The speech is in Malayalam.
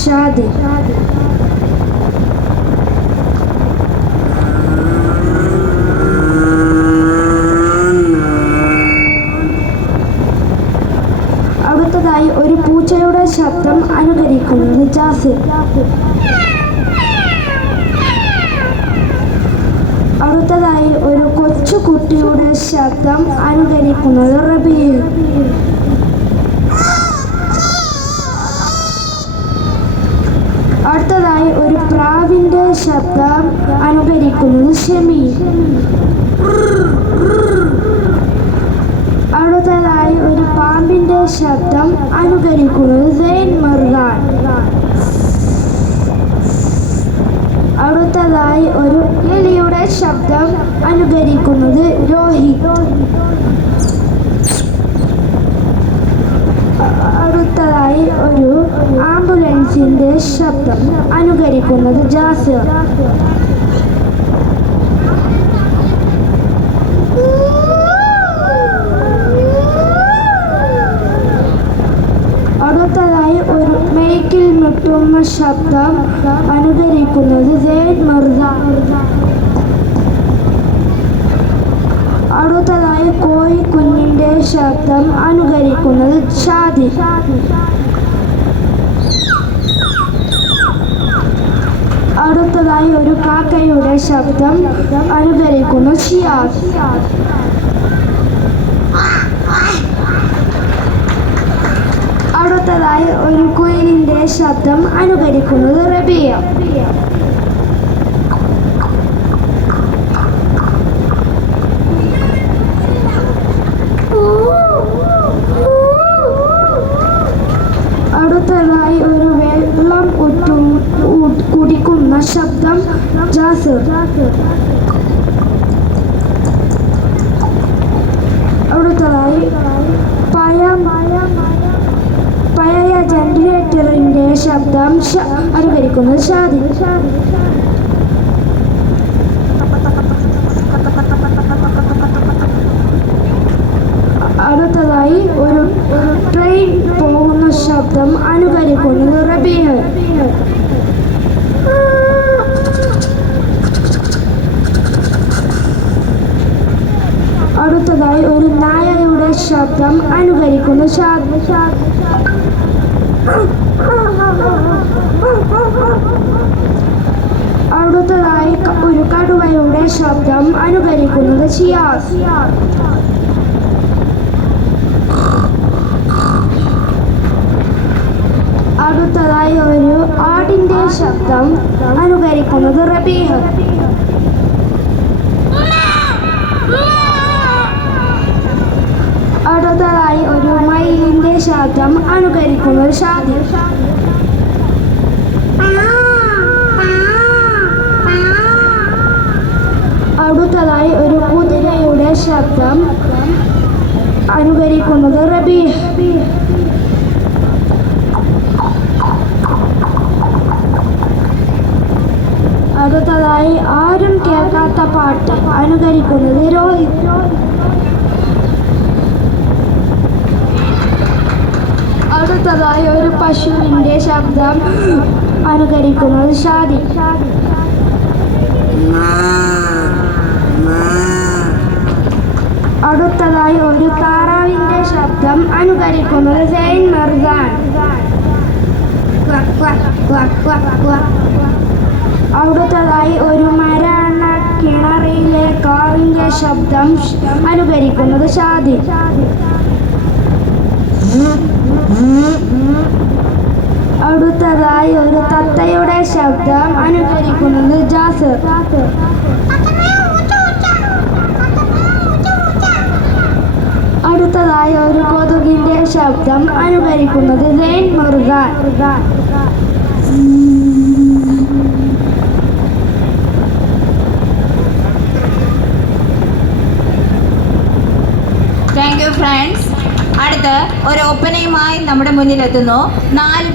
ഷാദി. അടുത്തതായി ഒരു പൂച്ചയുടെ ശബ്ദം അനുകരിക്കുന്നത് ജാസിർ. അടുത്തതായി ഒരു കൊച്ചുകുട്ടിയുടെ ശബ്ദം അനുകരിക്കുന്നത് റബീൽ. അടുത്തതായി ഒരു പ്രാവിന്റെ ശബ്ദം അനുകരിക്കുന്നത് ഷമീർ. അടുത്തതായി ഒരു പാമ്പിന്റെ ശബ്ദം അനുകരിക്കുന്നത് സൈൻ മർദാൻ. അടുത്തതായി ഒരു എലിയുടെ ശബ്ദം അനുകരിക്കുന്നത് രോഹിത്. അടുത്തതായി ഒരു ആംബുലൻസിന്റെ ശബ്ദം അനുകരിക്കുന്നത് ജാസിർ. അടുത്തതായി ഒരു മൈക്കിൽ മുട്ടുന്ന ശബ്ദം അനുകരിക്കുന്നത് സൈൻ മർദാൻ. അടുത്തതായി കോഴിക്കുഞ്ഞിന്റെ ശബ്ദം അനുകരിക്കുന്നത് ഷാദി. അടുത്തതായി ഒരു കാക്കയുടെ ശബ്ദം അനുകരിക്കുന്നു ഷിയാസ്. അടുത്തതായി ഒരു കുയിലിന്റെ ശബ്ദം അനുകരിക്കുന്നത് റബിയ. അടുത്തതായി ഒരു വെള്ളം കുടിക്കുന്ന ശബ്ദം ജാസിർ. അടുത്തതായി പഴയ ജനറേറ്ററിന്റെ ശബ്ദം അനുകരിക്കുന്നത് ഷാദി. അടുത്തതായി ഒരു ട്രെയിൻ പോകുന്ന ശബ്ദം അനുകരിക്കുന്നത് റബീഹ. അടുത്തതായി ഒരു നായയുടെ ശബ്ദം അനുകരിക്കുന്നു ഷാദി. അടുത്തതായി ഒരു കടുവയുടെ ശബ്ദം അനുകരിക്കുന്നത് ഷിയാസ്. അടുത്തതായി ഒരു ആടിന്റെ ശബ്ദം അനുകരിക്കുന്നത് റബീഹ. അടുത്തതായി ഒരു മയിലിന്റെ ശബ്ദം അനുകരിക്കുന്നത് ഷാദി. അടുത്തതായി ഒരു കുതിരയുടെ ശബ്ദം അനുകരിക്കുന്നത് റബീഹ. അടുത്തതായി ആരും കേൾക്കാത്ത പാട്ട് അനുകരിക്കുന്നത് രോഹിത്. അടുത്തതായി ഒരു പശുവിന്റെ ശബ്ദം അനുകരിക്കുന്നത് ഷാദി. അടുത്തതായി ഒരു താറാവിന്റെ ശബ്ദം അനുകരിക്കുന്നത് സൈൻ മർദാൻ. അടുത്തതായി ഒരു മരണ കിണറിലെ കാറിന്റെ ശബ്ദം അനുകരിക്കുന്നത് ഷാദി. അടുത്തതായി ഒരു തത്തയുടെ ശബ്ദം അനുകരിക്കുന്നത് ജാസിർ. അടുത്തതായി ഒരു കൊതുകിന്റെ ശബ്ദം അനുകരിക്കുന്നത് Zain Mardan. Thank you friends. അടുത്ത് ഒരു ഒപ്പനയുമായി നമ്മുടെ മുന്നിലെത്തുന്നു 4